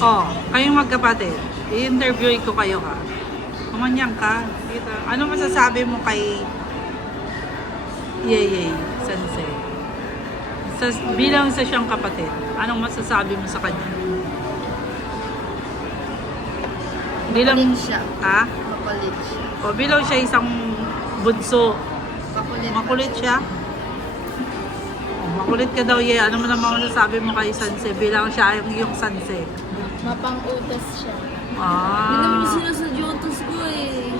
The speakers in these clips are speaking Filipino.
Oh, kayong magkapatid. I-interviewin ko kayo ka. Kumanyang ka. Dito. Ano masasabi mo kay Yeye Sensei? Bilang isa siyang kapatid, anong masasabi mo sa kanya? Bilang Makulit siya. Ha? Makulit siya. O bilang siya isang bunso, Makulit. makulit siya? O, makulit ka daw, Ye. Ano mo naman masasabi mo kay Sensei bilang siya yung iyong Sensei? Mapang-utos siya. Hindi naman Ah. sinusudyutos ko eh.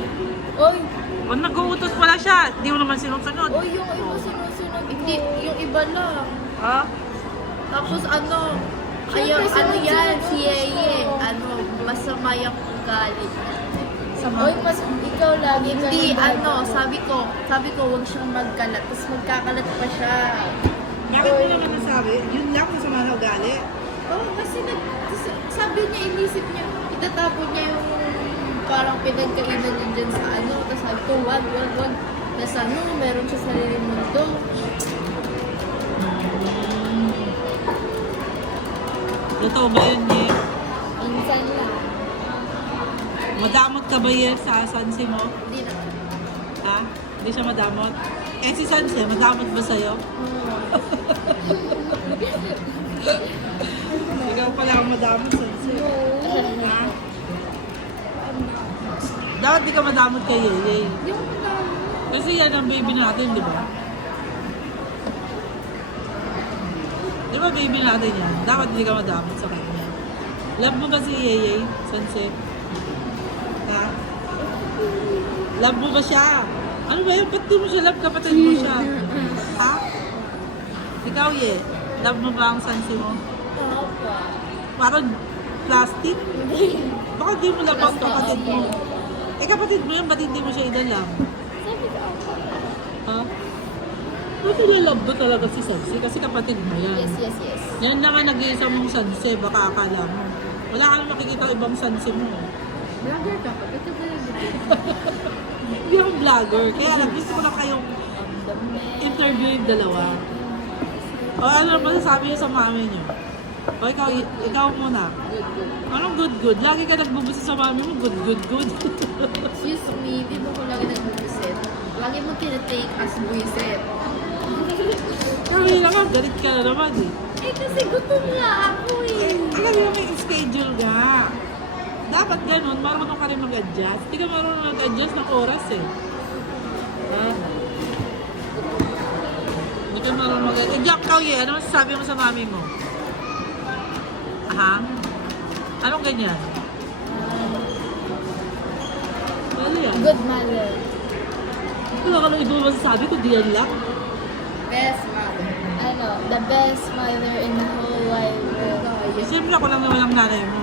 Oy! O nag-uutos pala siya, di mo naman sinusunod. Oy, yung iba sinusunod. Hindi, yung iba lang. Ha? Tapos ano, Siyempre, ano yan, sunod-sunod si Yeye, ko. ano, masama yung ugali. Oy, mas ikaw lagi ka Hindi, nang ano, bago. sabi ko, huwag siyang magkalat. Tapos magkakalat pa siya. Bakit mo naman nasabi? Yun lang masama na ugali. Oh, kasi sabi niya, inisip niya, itatapon niya yung parang pinagkainan niya dyan sa ano. Tapos sabi ko, wag. Tapos ano, meron siya sariling mundo. Totoo ba yun, Ye? Minsan lang. Madamot ka ba, Ye, sa Sensei mo? Hindi na. Ha? Hindi siya madamot? Eh, si Sensei, madamot ba sa'yo? Ikaw pala ang madamot, Sensei. Ha? Dapat di ka madamot kay Yeye. Hindi ko madami. Kasi yan ang baby natin, di ba? Di ba baby natin yan? Dapat di ka madamot sa kanya. Love mo ba si Yeye, Sensei? Ha? Love mo ba siya? Ano ba yun? Ba't di mo siya love? Kapatid mo siya. Ha? Ikaw, Ye. Love mo ba ang Sensei mo? Oo pa. Parang plastic? Bakit di mo love ang kapatid mo? Eh, kapatid mo yun, ba't hindi mo siya idalang? Sabi ko, ako. Ha? Ba't nilalove mo talaga si Sensei? Kasi kapatid mo yan. Yes. Yan na nga nag-iisa mong Sensei, baka akala mo. Wala ka na makikita ibang Sensei mo. Vlogger ka pa. Ito ba yung Hindi akong vlogger, kaya lang gusto ko na kayong interview yung dalawa. O ano naman masasabi niyo sa mami niyo? O ikaw muna. Anong good? Lagi ka nagbubusi sa mami mo, good. Excuse me, di ba ko lagi nagbubusit? Lagi mo tinatake as buisit. Kaya naman, galit ka na naman eh. Eh, kasi gutom nga ako eh. Alam mo, may schedule nga. Dapat ganun, marunong ka rin mag-adjust. Hindi ka marunong mag-adjust ng oras eh. Ha? Hindi ka marunong mag-adjust. Eh, Jack, Ye, ano masasabi mo sa mami mo? Ha? Anong ganyan? Ano yan? Good mother. Wala ka nang iba masasabi ko, diyan lang. Best mother. Ano, the best mother in the whole wide world. Simple ko lang naman ang nanay mo.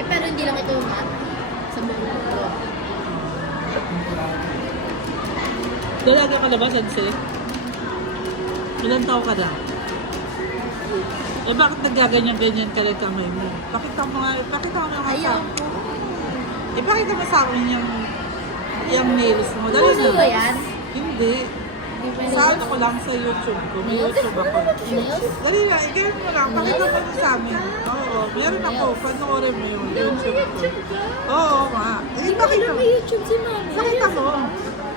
Eh, pero hindi lang ito nga. Sa buong mundo. Dalaga ka na ba, Sensei? Ilan taon ka na? Eh, bakit nagaganyan-ganyan ka rin kamay mo? Pakita mo nga Ayaw sa... ko. Eh, pakita mo sa akin yung nails mo. Dali Puso na. ba yan? Hindi. Sa ano ko lang sa YouTube ko. May YouTube ako. Nails? Dali na, i-ganyan mo lang. Pakita mo sa amin. Oo, meron ako. Panoorin mo yung YouTube ko. Oo nga. Eh, pakita mo. May YouTube si mami. Pakita mo.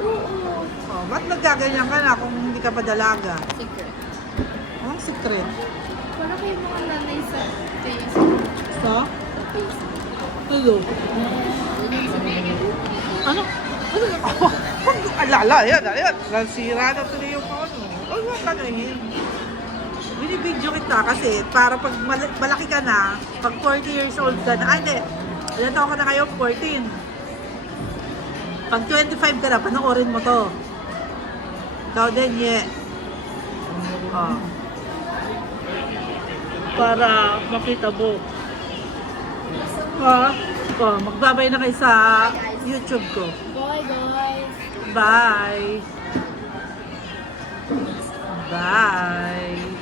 Oo. Oh, ba't nagaganyan ka na kung hindi ka pa dalaga? Secret. Anong secret? Para kayo mga nanay sa Facebook. So? Sa Facebook. Hello? Ano? Ano? Pag alala, yan. Nasira na tuloy yung ano. Huwag mo kanahin. Binibidyo kita kasi para pag malaki ka na, pag 40 years old ka na, hindi. Ilan taon ka na ngayon? 14. Pag 25 ka na, panoorin mo to. Ikaw din, Ye. Oh. Para makita mo. Ha? Oh, magbabay na kayo sa YouTube ko. Bye guys. Bye! Bye!